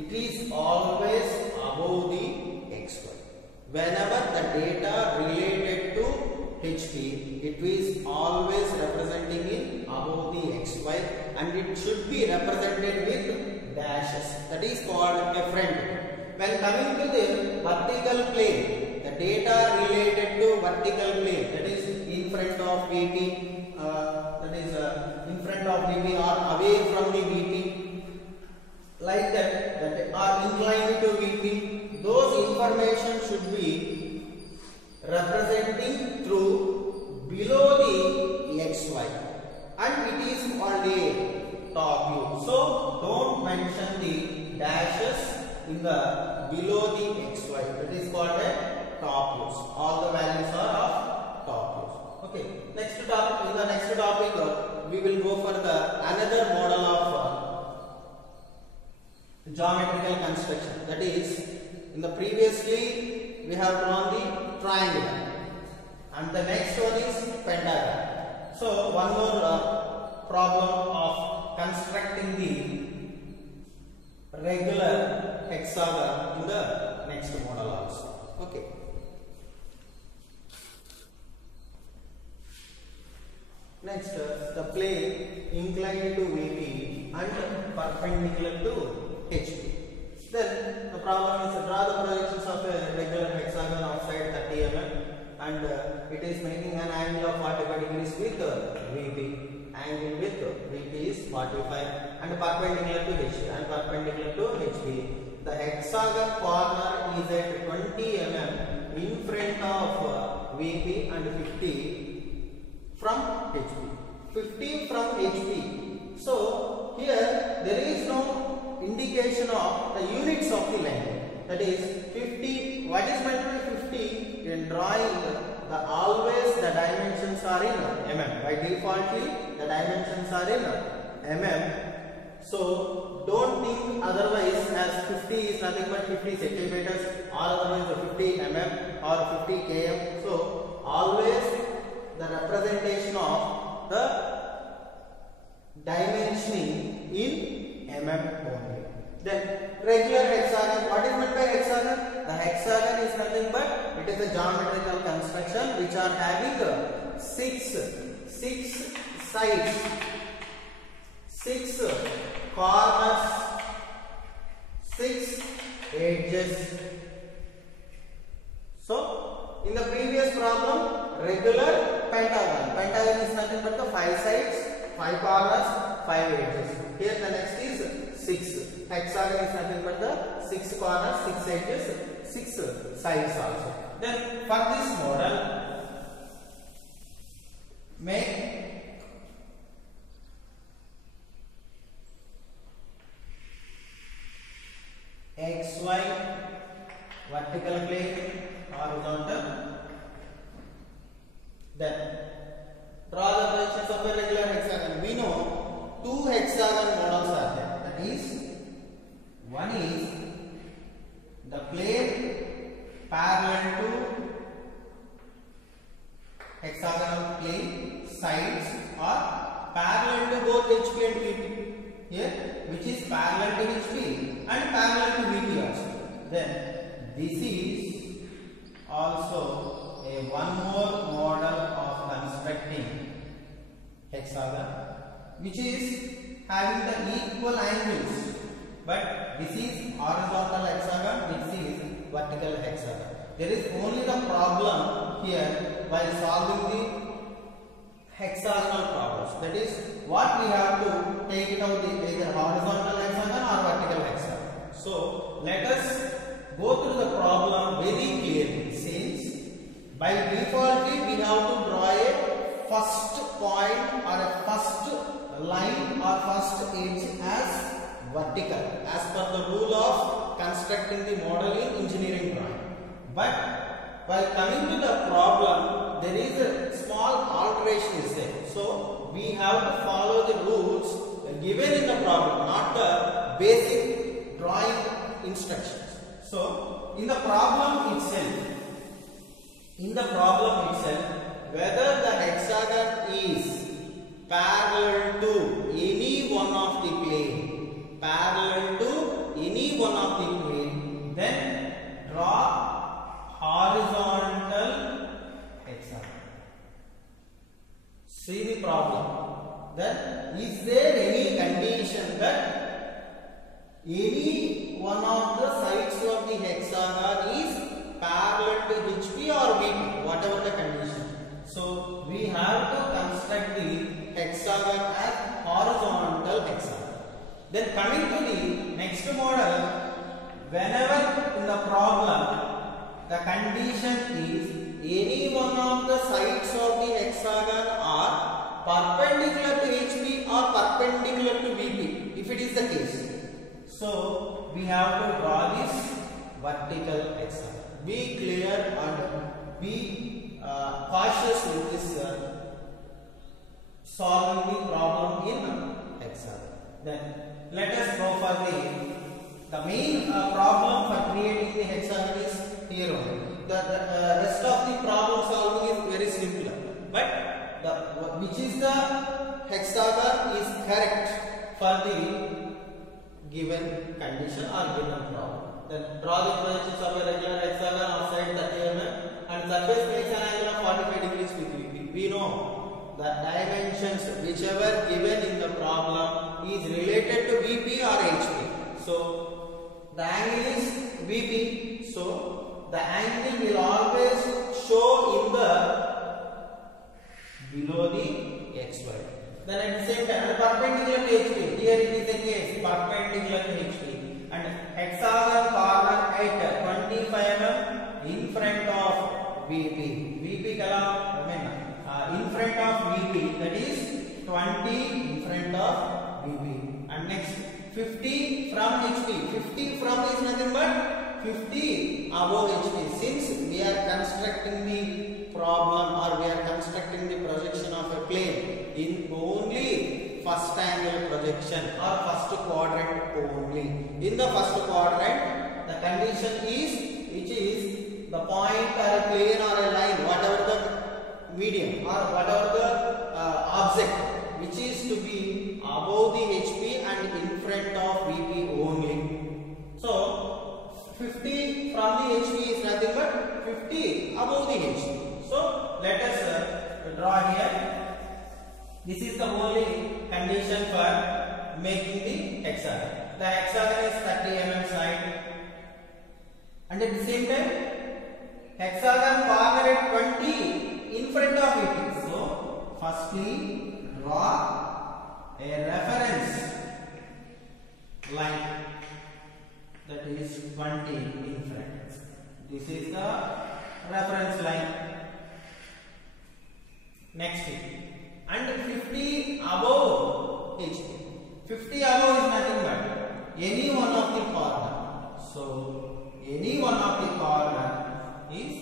it is always above the xy. Whenever the data related to HP, it is always representing in above the xy, and it should be represented with dashes. That is called a friend. When coming to the vertical plane, the data related to vertical plane, that is in front of VP, in front of VP or away from the VP, like that are inclined to VP, those information should be representing through below the xy, and it is called a top view. So don't mention the dashes in the below the xy. That is called a top views. All the values are of top views. Okay. Next topic. In the next topic, we will go for the another model of geometrical construction. That is, in the previously we have drawn the triangle, and the next one is pentagon. So one more problem of constructing the regular hexagon in the next model also. Okay. Next, the plane inclined to VP and perpendicular to HP. Then the problem is to draw the projections of a regular hexagon outside 30 mm, and it is making an angle of 45 degrees with VP. Angle with VP is 45 and perpendicular to HP, and perpendicular to HP. The hexagon corner is at 20 mm in front of VP and 50 from HP. 50 from HP. So here there is no indication of the units of the length. That is 50. What is meant by 50? In drawing, always the dimensions are in mm. By defaultly the dimensions are in mm. So don't think otherwise, as 50 is nothing but 50 centimeters, or otherwise 50 mm or 50 km. So always the representation of the dimensioning in mm only. Then regular hexagon. What is meant by hexagon? The hexagon is nothing but it is a geometrical construction which are having six sides, 6 corners, 6 edges. So in the previous problem, regular pentagon. Pentagon is nothing but the 5 sides, 5 corners, 5 edges. Here the next is 6. Hexagon is nothing but the 6 corners, 6 edges, 6 sides also. Then for this model, make XY vertical plane, horizontal. Then draw the projections of a regular hexagon. We know 2 hexagon models are there. That is, one is the plane parallel to hexagonal plane sides are parallel to both HP and VP. Here, which is parallel to HP and parallel to VP also. Then this is also a one more model of constructing hexagon, which is having the equal angles. But this is horizontal hexagon, this is vertical hexagon. There is only the problem here while solving the hexagonal problems. That is, what we have to take it out, either horizontal hexagon or vertical hexagon. So let us go through the problem very clearly. Since by default we have to draw a first point or a first line or first edge as vertical, as per the rule of constructing the model in engineering drawing. But while coming to the problem, there is a small alteration is there. So we have to follow the rules given in the problem, not the basic drawing instructions. So in the problem itself, whether the hexagon is parallel to any one of the plane, parallel to any one of the plane, then draw horizontal hexagon. See the problem. Then is there any condition that any one of the sides of the hexagon is parallel to HP or VP, whatever the condition. So we have to construct the hexagon as horizontal hexagon. Then coming to the next model, whenever in the problem the condition is any one of the sides of the hexagon are perpendicular to HP or perpendicular to VP, if it is the case. So we have to draw this vertical hexagon. Be clear and be cautious with this solving the problem in hexagon. Then let us go for the main problem for creating the hexagon is here only. The rest of the problem solving is very simple. But which is the hexagon is correct for the given condition or given problem. Then draw the projections of a regular hexagon outside 30 mm and surface makes an angle of 45 degrees with VP. We know the dimensions whichever given in the problem is related to VP or HP. So the angle is VP. So the angle will always show in the below the XY. Then at the same time perpendicular to HP. Here it is a case perpendicular to HP. And hexagon corner at 25 mm in front of VP. VP column, in front of VP, that is 20 in front of VP. And next 50 from HP. 50 from is nothing but 50 above HP. Since we are constructing the problem or we are constructing the projection of a plane in only first angle projection or first quadrant only. In the first quadrant, the condition is which is the point or a plane or a line, whatever the medium or whatever the object which is to be above the HP and in front of VP only. So 50 from the HP is nothing but 50 above the HP. So let us draw here. This is the only condition for making the hexagon. The hexagon is 30 mm side, and at the same time hexagon corner at 20 in front of it. So firstly draw a reference line that is 20 in front. This is the reference line. Next, and 50 above HP. 50 above is nothing but any one of the corner. So any one of the corner is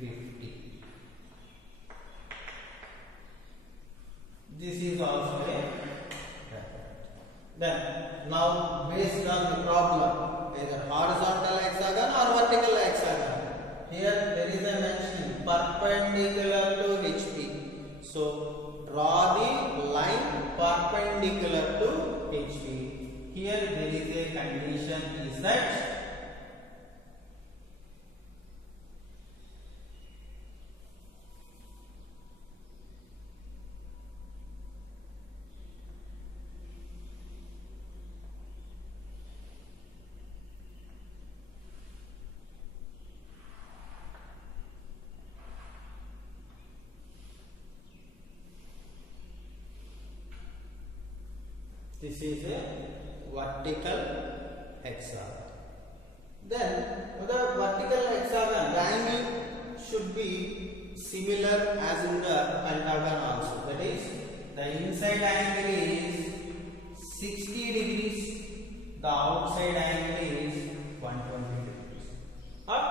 50. This is also a reference. Then now based on the problem, either horizontal hexagon or vertical hexagon. Here there is a mention perpendicular to HP. So draw the line perpendicular to HP. Here there is a condition is that this is a vertical hexagon. Then the vertical hexagon, the angle should be similar as in the pentagon also. That is, the inside angle is 60 degrees, the outside angle is 120 degrees. Or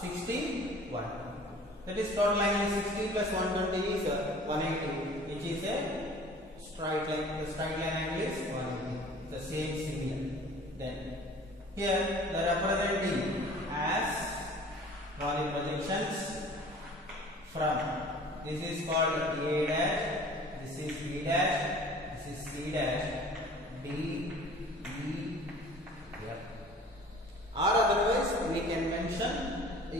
60, 120. That is, total angle is 60 plus 120 is 180, which is a straight line. The straight line angle is 180. The same similar. Then here the representing as drawing projections from this is called A dash, this is B dash, this is C dash, D, E, F,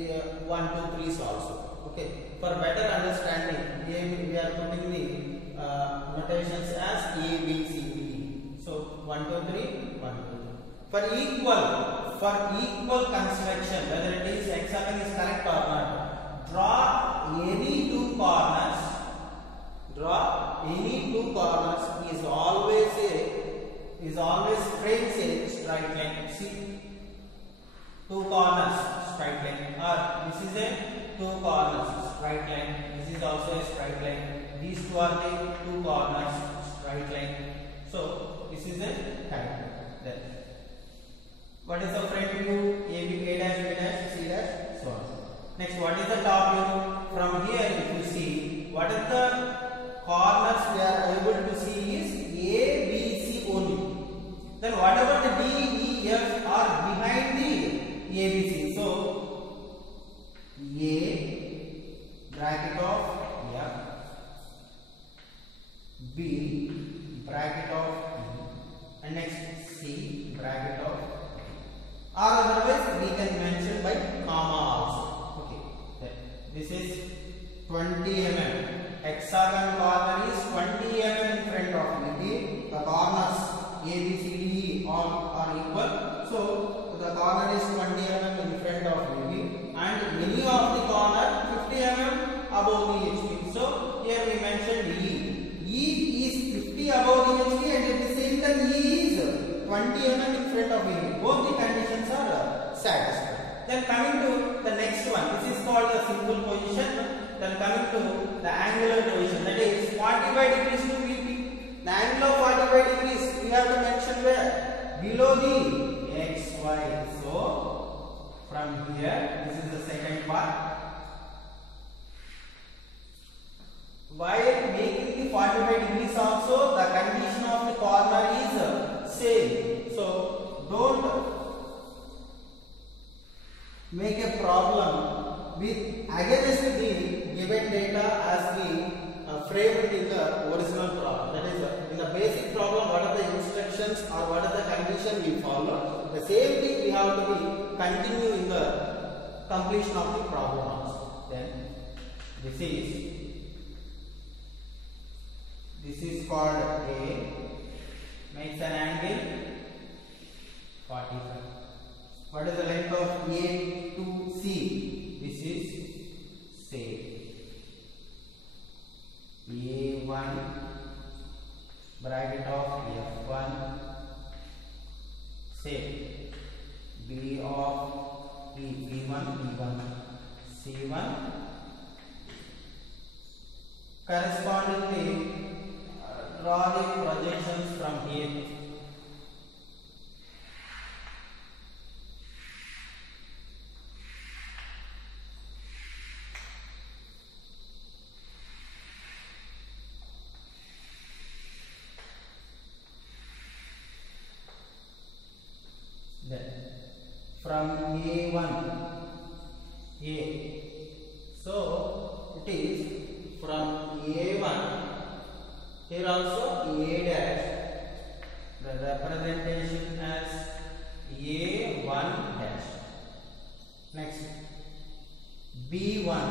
1, 2, 3 also. Okay. For better understanding, we are putting the notations as A, B, C, D. So 1, 2, 3, 1, 2, 3. For equal construction, whether it is hexagon is correct or not, draw any two corners. Draw any two corners is always frames a straight line. See, two corners straight line, or this is a two corners straight line. This is also a straight line. These two are the two corners straight line. So this is a correct. Then what is the front view? A dash, B dash, C dash, so on. Next, what is the top view? From here, if you see, what is the corners we are able to see is A, B, C only. Then whatever the D, E, F are behind the A, B, C. So A bracket of F, B bracket of E, and next C bracket of E. Or otherwise we can mention by comma also. Okay. Then this is 20 mm. Hexagon corner is 20 mm in front of me. The corners A, B, C, D, E all are equal. So the corner is 20 mm in front of me, and any of the corner 50 mm above the HP. So here we mentioned E. E is 50 above the HP, and at the same time E is 20 mm in front of me. Both the conditions are satisfied. Then coming to the next one, this is called the simple position. Then coming to the angular position, that is 45 degrees to VP. The angle of 45 degrees we have to mention where? Below the XY. So from here, this is the second part. While making the 45 degrees also, the condition of the corner is same. So don't make a problem with against the given data as we framed in the original problem. That is, in the basic problem, what are the instructions or what are the condition we follow. The same thing we have to be continue in the completion of the problem also. Then this is called A, makes an angle 45. What is the length of A to C? This is say A1 bracket of F1, say B of B1, C1. Correspondingly, draw the projections from here. Then from A1, A. So it is from A1. Here also A dash. The representation as A1 dash. Next B1.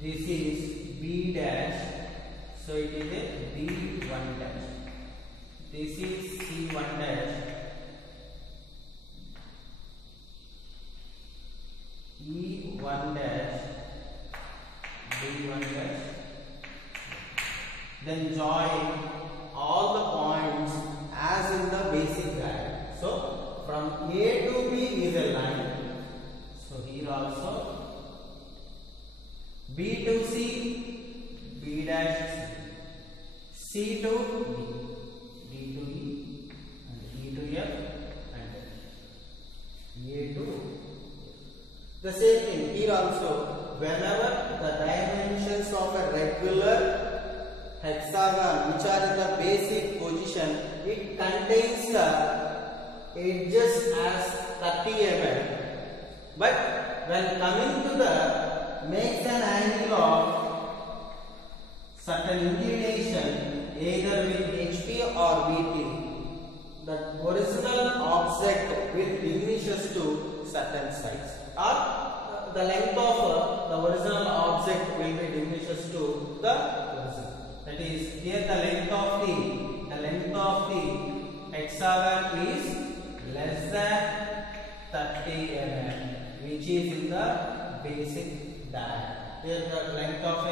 This is B dash. So it is a B1 dash. This is C1 dash. E1 dash, B1 dash. Then join all the points as in the basic diagram. So from A to B is a line. So here also B to C, B dash C to D to E, and E to F, and A to. The same thing here also, whenever the dimensions of a regular hexagon which are in the basic position, it contains the edges as 30 mm. But when coming to the makes an angle of certain inclination either with HP or VP, the original object will diminishes to certain size or the length of the original object will be diminishes to the original. That is, here the length of the hexagon is less than 30 mm, which is in the basic diagram. Here the length of a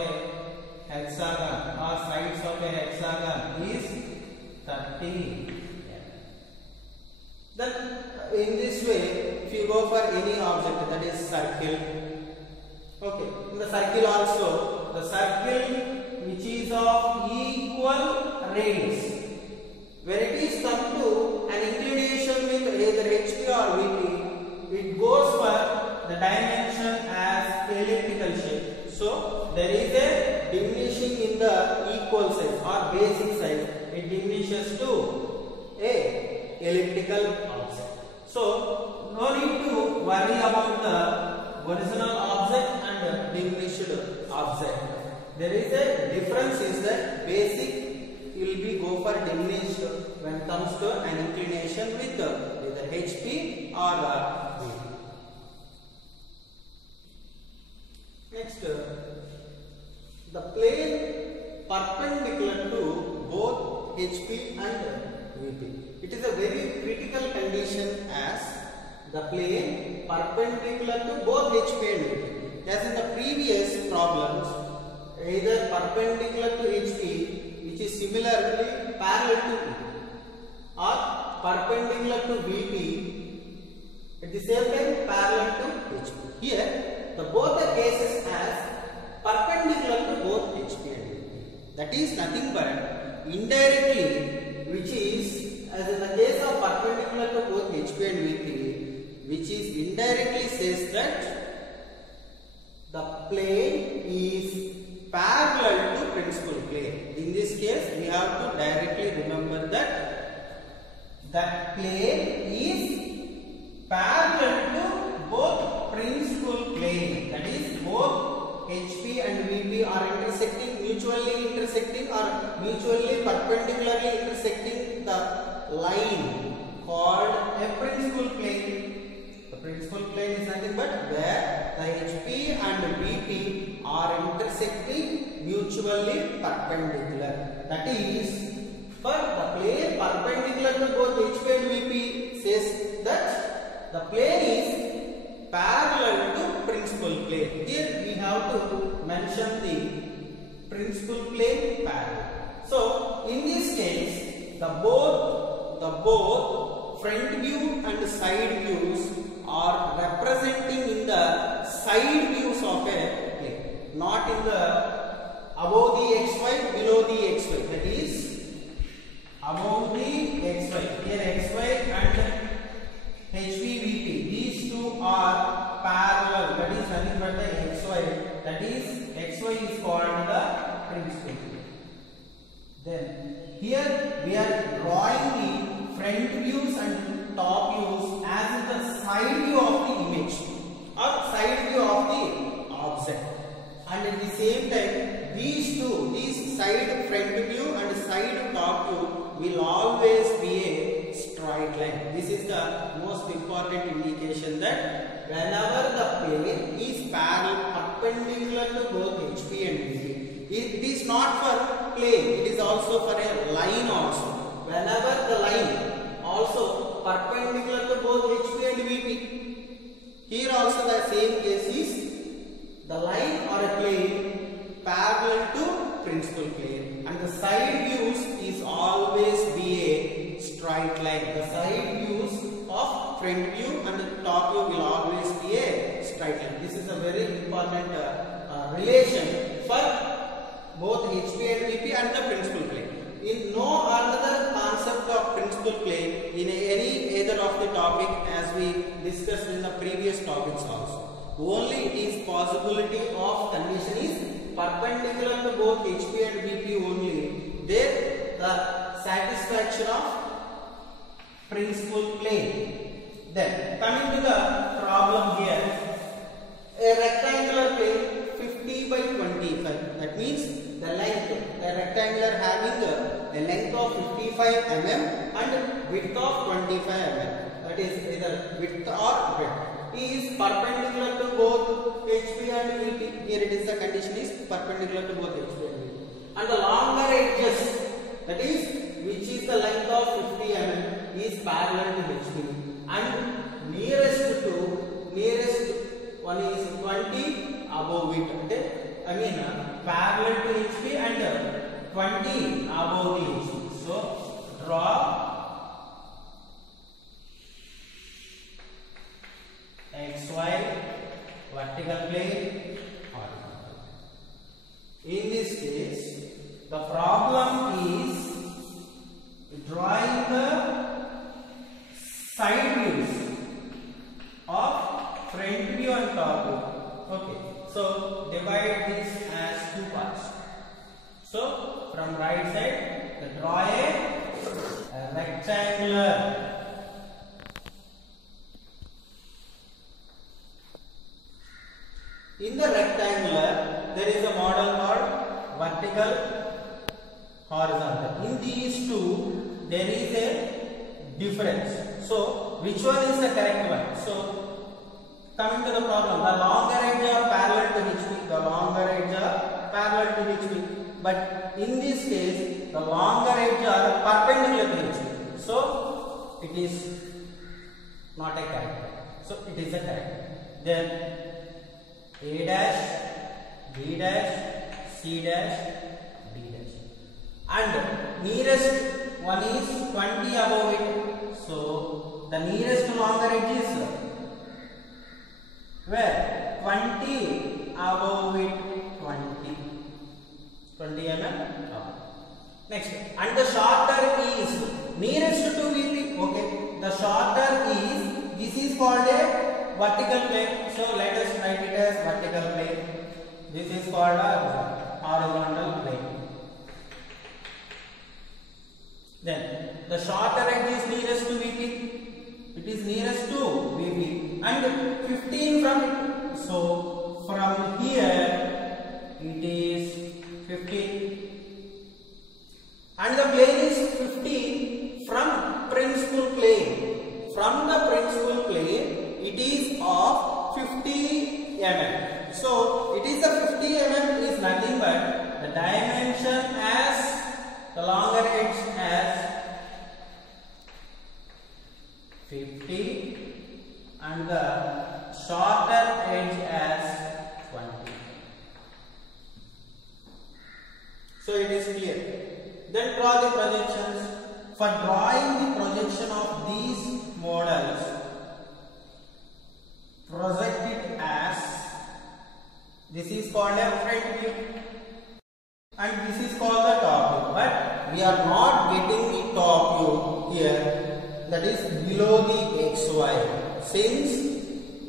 hexagon or sides of a hexagon is 30 mm. Then in this way, if you go for any object, that is circle. Okay, in the circle also, the circle which is of equal radius. When it is come to an inclination with either HP or VP, it goes for the dimension as elliptical shape. So there is a diminishing in the equal size or basic size. It diminishes to a elliptical object. So no need to worry about the original object and diminished object. There is a difference is that basic will be go for diminished when it comes to an inclination with either HP or VP. Next, the plane perpendicular to both HP and VP. It is a very critical condition as the plane perpendicular to both HP and VP. As in the previous problems, either perpendicular to HP, which is similarly parallel to VP, or perpendicular to VP, at the same time parallel to HP. Here, the both the cases as perpendicular to both HP and VP. That is nothing but indirectly, which is as in the case of perpendicular to both HP and VP, which is indirectly says that the plane is parallel to principal plane. In this case, we have to directly remember that plane is parallel to both principal plane. That is, both HP and VP are intersecting, mutually intersecting or mutually perpendicularly intersecting the line called a principal plane. The principal plane is nothing but where the HP and VP are intersecting mutually perpendicular. That is, for the plane perpendicular to both HP and VP says that the plane is parallel to principal plane. Here we have to mention the principal plane parallel. So in this case, the both front view and side views are representing in the side views of a plane, not in the above the xy, below the xy. That is above the xy. Here xy and HVVP, these two are parallel. That is nothing but the xy. That is xy is called the principal plane. Then here we are drawing the front views and top views as the side view of the image or side view of the object, and at the same time these side front view and side top view will always be a straight line. This is the most important indication that whenever the plane is parallel perpendicular to both HP and VP, it is not for plane, it is also for a line also. Whenever the line also perpendicular to both HP and VP, here also the same case is the line or a plane parallel to principal plane, and the side views is always be a straight line. The side views of front view and the top view will always be a straight line. This is a very important relation for both HP and VP and the principal plane. In no another concept of principal plane in either of the topic as we discussed in the previous topics also. Only it is possibility of condition is perpendicular to both HP and VP only. There the satisfaction of principal plane. Then coming to the problem here, a rectangular plane 50 by 25. That means the length, a rectangular having a length of 55 mm and width of 25 mm. That is either width or breadth. Is perpendicular to both and VP. Here it is the condition is perpendicular to both HP and VP. And the longer edges, that is which is the length of 50 mm, is parallel to HP. And nearest one is 20 above it. I mean parallel to HP and 20 above the HP. So draw XY vertical plane, horizontal. In this case, the problem is drawing the side views of front view and top view. Okay, so divide this as two parts. So from right side, draw a rectangular. In the rectangular, there is a model called vertical, horizontal. In these two, there is a difference. So, which one is the correct one? So, coming to the problem, the longer edge are parallel to HP. The longer edge are parallel to HP. But in this case, the longer edge are perpendicular to HP. So, it is not a correct one. So, it is a correct. Then A dash, B dash, C dash, D dash. And nearest one is 20 above it. So the nearest longer edge is where? 20 above it. 20 mm above. Next, and the shorter is nearest to VP. Okay, the shorter is, this is called a vertical plane. So let us write it as vertical plane. This is called a horizontal plane. Then the shorter edge is nearest to VP. It is nearest to VP and 15 from it. So from here it is 15 and the plane is 15 from principal plane. From the principal plane it is of 50 mm. So it is the 50 mm is nothing but the dimension as the longer edge as 50 and the shorter edge as 20. So it is clear. Then draw the projections. For drawing the projection of these models, project it as, this is called a front view and this is called the top view, but we are not getting the top view here, that is below the XY, since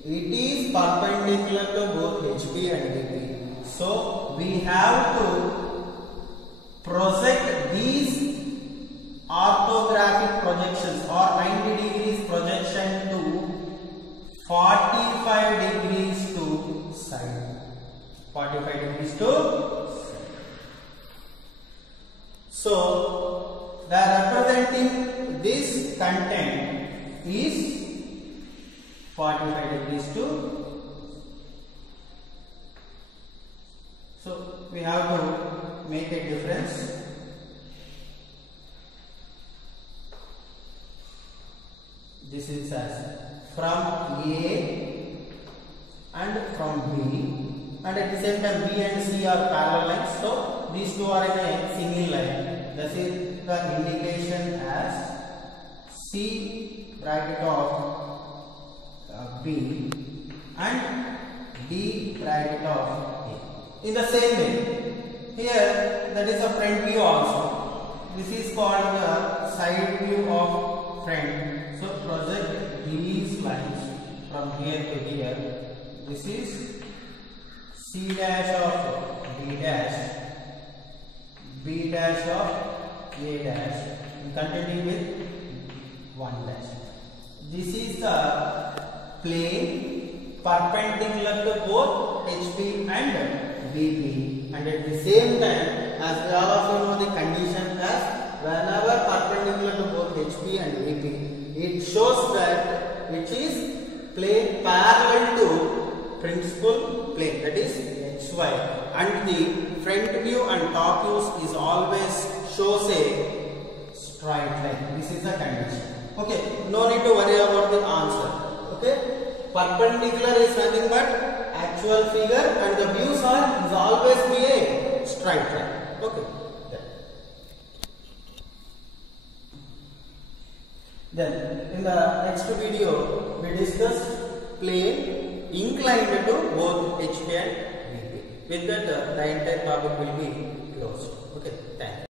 it is perpendicular to both HP and VP. So we have to project these orthographic projections or 90 degrees projection to 45 degrees to side. 45 degrees to side. So the representing this content is 45 degrees to. So we have to make a difference. This is as from A and from B, and at the same time B and C are parallel lines, so these two are in a single line. This is the indication as C bracket of B and D bracket of A. In the same way, here that is a front view also. This is called the side view of front. So project these lines from here to here. This is C dash of B dash, B dash of A dash, and continue with 1 dash. This is the plane perpendicular to both HP and VP, and at the same time, as we all of you know the condition as whenever perpendicular to both HP and VP, it shows that which is plane parallel to principal plane, that is XY, and the front view and top views is always shows a straight line. This is the condition. Okay, no need to worry about the answer. Okay, perpendicular is nothing but actual figure and the views are is always be a straight line. Okay. Then in the next video we discuss plane inclined to both HP and VP. With that the entire topic will be closed. Okay, thank you.